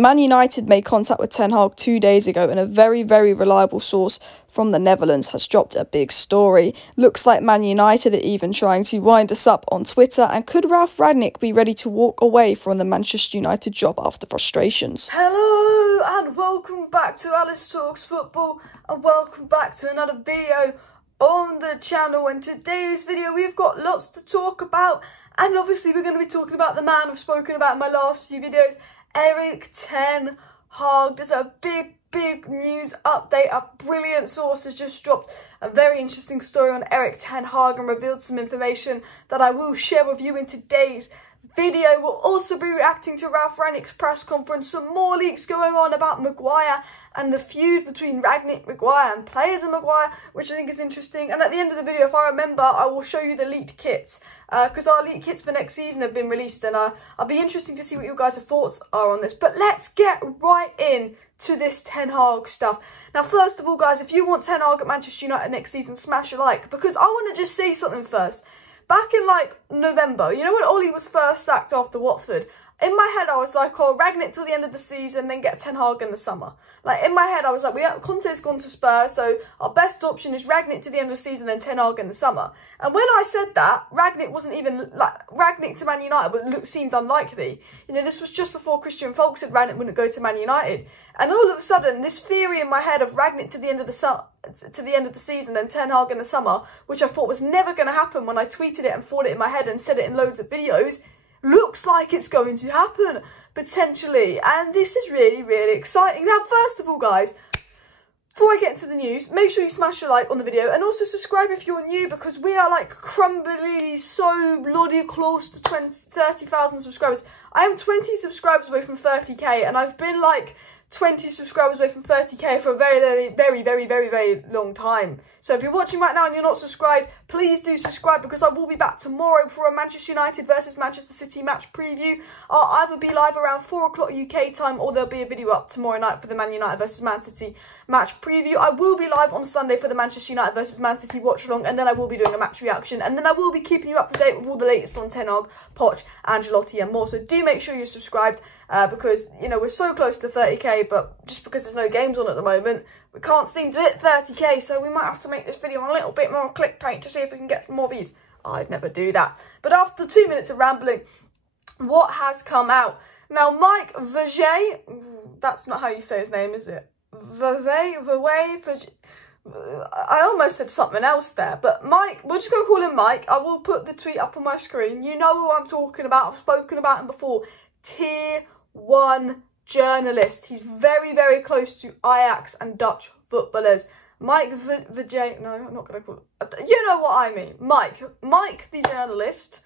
Man United made contact with Ten Hag 2 days ago, and a very, very reliable source from the Netherlands has dropped a big story. Looks like Man United are even trying to wind us up on Twitter, and could Ralf Rangnick be ready to walk away from the Manchester United job after frustrations? Hello and welcome back to Alice Talks Football, and welcome back to another video on the channel. In today's video we've got lots to talk about, and obviously we're going to be talking about the man I've spoken about in my last few videos, ERIK Ten Hag. There's a big news update. A brilliant source has just dropped a very interesting story on ERIK Ten Hag and revealed some information that I will share with you in today's video. We'll also be reacting to Ralf Rangnick's press conference, some more leaks going on about Maguire and the feud between Rangnick, Maguire and players of Maguire, which I think is interesting. And at the end of the video, if I remember, I will show you the leaked kits, because our leaked kits for next season have been released, and I'll be interesting to see what your guys' thoughts are on this. But let's get right in to this Ten Hag stuff. Now, first of all, guys, if you want Ten Hag at Manchester United next season, smash a like, because I want to just say something first. Back in, November, you know when Ollie was first sacked after Watford? In my head, I was like, oh, Rangnick till the end of the season, then get Ten Hag in the summer. In my head, I was like, Conte's gone to Spurs, so our best option is Rangnick to the end of the season, then Ten Hag in the summer. And when I said that, Rangnick wasn't even, Rangnick to Man United seemed unlikely. You know, this was just before Christian said Rangnick wouldn't go to Man United. And all of a sudden, this theory in my head of Rangnick to the end of the season, then Ten Hag in the summer, which I thought was never going to happen when I tweeted it and thought it in my head and said it in loads of videos, looks like it's going to happen, potentially. And this is really, really exciting. Now, first of all, guys, before I get into the news, make sure you smash a like on the video, and also subscribe if you're new, because we are crumbly so bloody close to 30,000 subscribers. I am 20 subscribers away from 30k, and I've been 20 subscribers away from 30k for a very long time. So if you're watching right now and you're not subscribed, please do subscribe, because I will be back tomorrow for a Manchester United versus Manchester City match preview. I'll either be live around 4 o'clock UK time, or there'll be a video up tomorrow night for the Man United versus Man City match preview. I will be live on Sunday for the Manchester United versus Man City watch along, and then I will be doing a match reaction, and then I will be keeping you up to date with all the latest on Ten Hag, Poch, Ancelotti and more. So do make sure you're subscribed, because, you know, we're so close to 30k, but just because there's no games on at the moment, we can't seem to hit 30k, so we might have to make this video a little bit more clickbait to see if we can get more views. I'd never do that. But after 2 minutes of rambling, what has come out? Now, Mike Vajay, that's not how you say his name, is it? I almost said something else there, but Mike, we're just going to call him Mike. I will put the tweet up on my screen. You know who I'm talking about. I've spoken about him before. Tier 1 journalist. He's very close to AJAX and Dutch footballers. Mike Vajay, no, I'm not going to call it. You know what I mean. Mike, the journalist,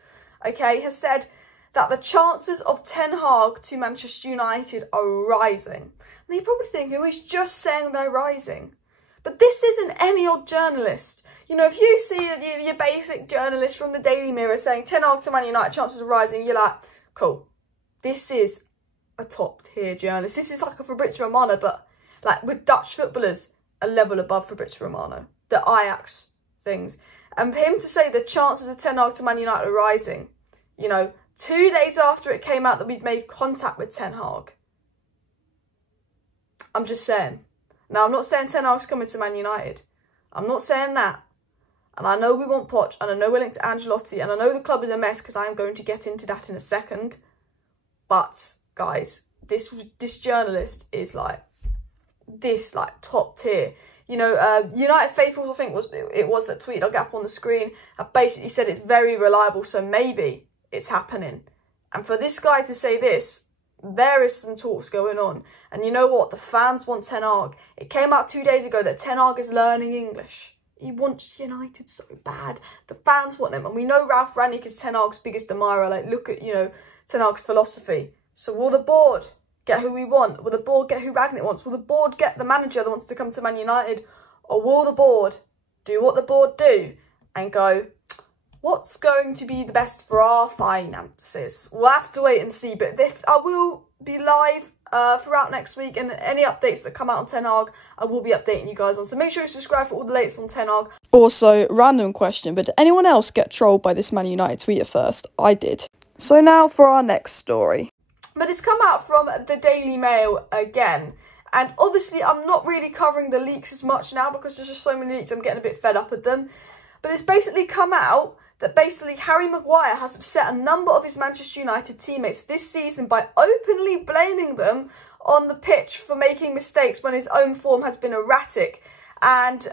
okay, has said that the chances of Ten Hag to Manchester United are rising. And you're probably thinking, well, he's just saying they're rising. But this isn't any old journalist. You know, if you see your basic journalist from the Daily Mirror saying Ten Hag to Man United, chances are rising, you're like, cool. This is a top tier journalist. This is like a Fabrizio Romano, but with Dutch footballers, a level above Fabrizio Romano. The AJAX things. And for him to say the chances of Ten Hag to Man United are rising, you know, 2 days after it came out that we'd made contact with Ten Hag. I'm just saying. Now, I'm not saying Ten Hag's coming to Man United. I'm not saying that. And I know we want Poch, and I know we're linked to Ancelotti, and I know the club is a mess, because I'm going to get into that in a second. But, guys, this journalist is top tier. You know, United Faithfuls, I think it was that tweet I'll get up on the screen. I basically said it's very reliable, so maybe it's happening. And for this guy to say this, there is some talks going on. And you know what? The fans want Ten Hag. It came out 2 days ago that Ten Hag is learning English. He wants United so bad. The fans want him. And we know Ralf Rangnick is Ten Hag's biggest admirer. Look at, you know, Ten Hag's philosophy. So will the board get who we want? Will the board get who Rangnick wants? Will the board get the manager that wants to come to Man United? Or will the board do what the board do and go, what's going to be the best for our finances? We'll have to wait and see. But I will be live throughout next week, and any updates that come out on Ten Hag, I will be updating you guys on. So make sure you subscribe for all the latest on Ten Hag. Also, random question, but did anyone else get trolled by this Man United tweet at first? I did. So now for our next story. But it's come out from the Daily Mail again. And obviously, I'm not really covering the leaks as much now because there's just so many leaks, I'm getting a bit fed up with them. But it's basically come out that basically Harry Maguire has upset a number of his Manchester United teammates this season by openly blaming them on the pitch for making mistakes when his own form has been erratic, and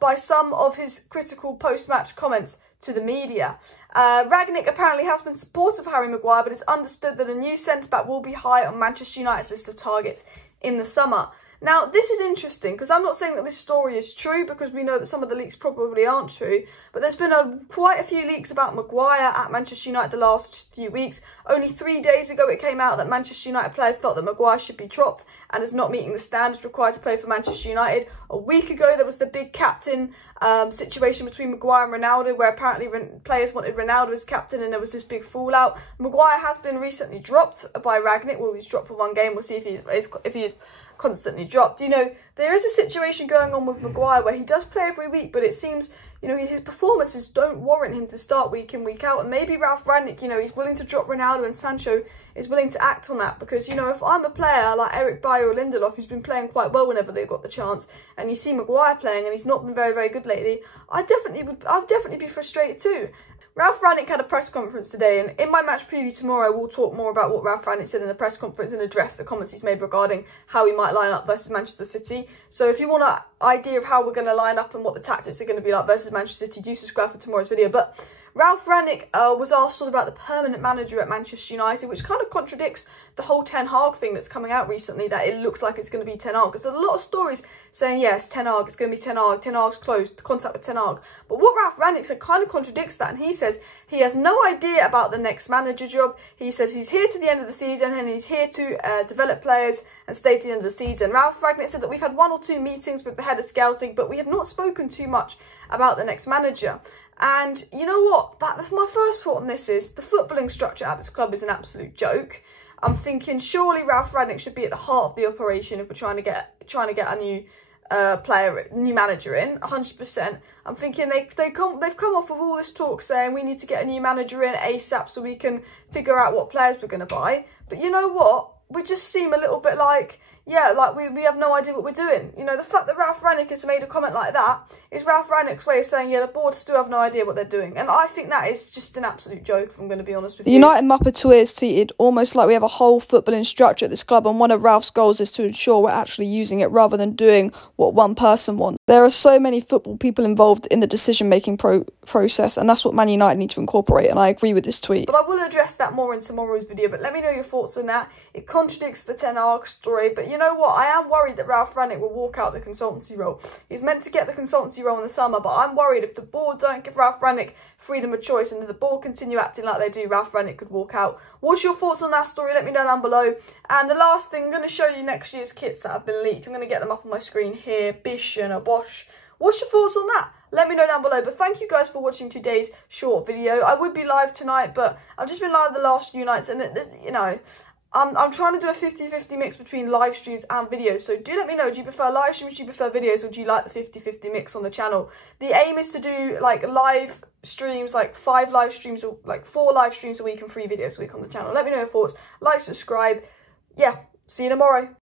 by some of his critical post-match comments to the media. Rangnick apparently has been supportive of Harry Maguire, but it's understood that a new centre-back will be high on Manchester United's list of targets in the summer. Now, this is interesting because I'm not saying that this story is true, because we know that some of the leaks probably aren't true, but there's been quite a few leaks about Maguire at Manchester United the last few weeks. Only 3 days ago it came out that Manchester United players felt that Maguire should be dropped and is not meeting the standards required to play for Manchester United. A week ago there was the big captain situation between Maguire and Ronaldo, where apparently players wanted Ronaldo as captain and there was this big fallout. Maguire has been recently dropped by Rangnick. Well, he's dropped for one game. We'll see if he is constantly dropped. You know, there is a situation going on with Maguire where he does play every week, but it seems, you know, his performances don't warrant him to start week in, week out. And maybe Ralf Rangnick, you know, he's willing to drop Ronaldo and Sancho, is willing to act on that, because, you know, if I'm a player like ERIK or Lindelof, who's been playing quite well whenever they've got the chance, and you see Maguire playing and he's not been very, very good lately, I'd definitely be frustrated too. Ralf Rangnick had a press conference today, and in my match preview tomorrow, we'll talk more about what Ralf Rangnick said in the press conference and address the comments he's made regarding how he might line up versus Manchester City. So if you want an idea of how we're going to line up and what the tactics are going to be like versus Manchester City, do subscribe for tomorrow's video. But Ralf Rangnick was asked sort of about the permanent manager at Manchester United, which kind of contradicts the whole Ten Hag thing that's coming out recently, that it looks like it's going to be Ten Hag. Because there's a lot of stories saying, yes, Ten Hag, it's going to be Ten Hag, Ten Hag's closed, contact with Ten Hag. But what Ralf Rangnick said kind of contradicts that, and he says he has no idea about the next manager job. He says he's here to the end of the season and he's here to develop players and stay to the end of the season. Ralf Rangnick said that we've had 1 or 2 meetings with the head of scouting, but we have not spoken too much about the next manager. And you know what? My first thought on this is the footballing structure at this club is an absolute joke. I'm thinking surely Ralf Rangnick should be at the heart of the operation if we're trying to get a new new manager in, 100%. I'm thinking they've come off of all this talk saying we need to get a new manager in ASAP so we can figure out what players we're going to buy. But you know what? We just seem a little bit like, yeah, like we have no idea what we're doing. You know, the fact that Ralf Rangnick has made a comment like that is Ralf Rangnick's way of saying, yeah, the board still have no idea what they're doing. And I think that is just an absolute joke, if I'm going to be honest with you. The United Muppet Tour is treated almost like we have a whole footballing structure at this club, and one of Ralph's goals is to ensure we're actually using it rather than doing what one person wants. There are so many football people involved in the decision-making process, and that's what Man United need to incorporate, and I agree with this tweet. But I will address that more in tomorrow's video, but let me know your thoughts on that. It contradicts the Ten Hag story, but you know what? I am worried that Ralf Rangnick will walk out the consultancy role. He's meant to get the consultancy role in the summer, but I'm worried if the board don't give Ralf Rangnick freedom of choice and if the board continue acting like they do, Ralf Rangnick could walk out. What's your thoughts on that story? Let me know down below. And the last thing, I'm going to show you next year's kits that have been leaked. I'm going to get them up on my screen here. Bish and a Bosch. What's your thoughts on that? Let me know down below. But thank you guys for watching today's short video. I would be live tonight, but I've just been live the last few nights, and you know, I'm trying to do a 50-50 mix between live streams and videos. So do let me know, do you prefer live streams, do you prefer videos, or do you like the 50-50 mix on the channel? The aim is to do like live streams, like 5 live streams, or like 4 live streams a week and 3 videos a week on the channel. Let me know your thoughts. Like, subscribe. Yeah, see you tomorrow.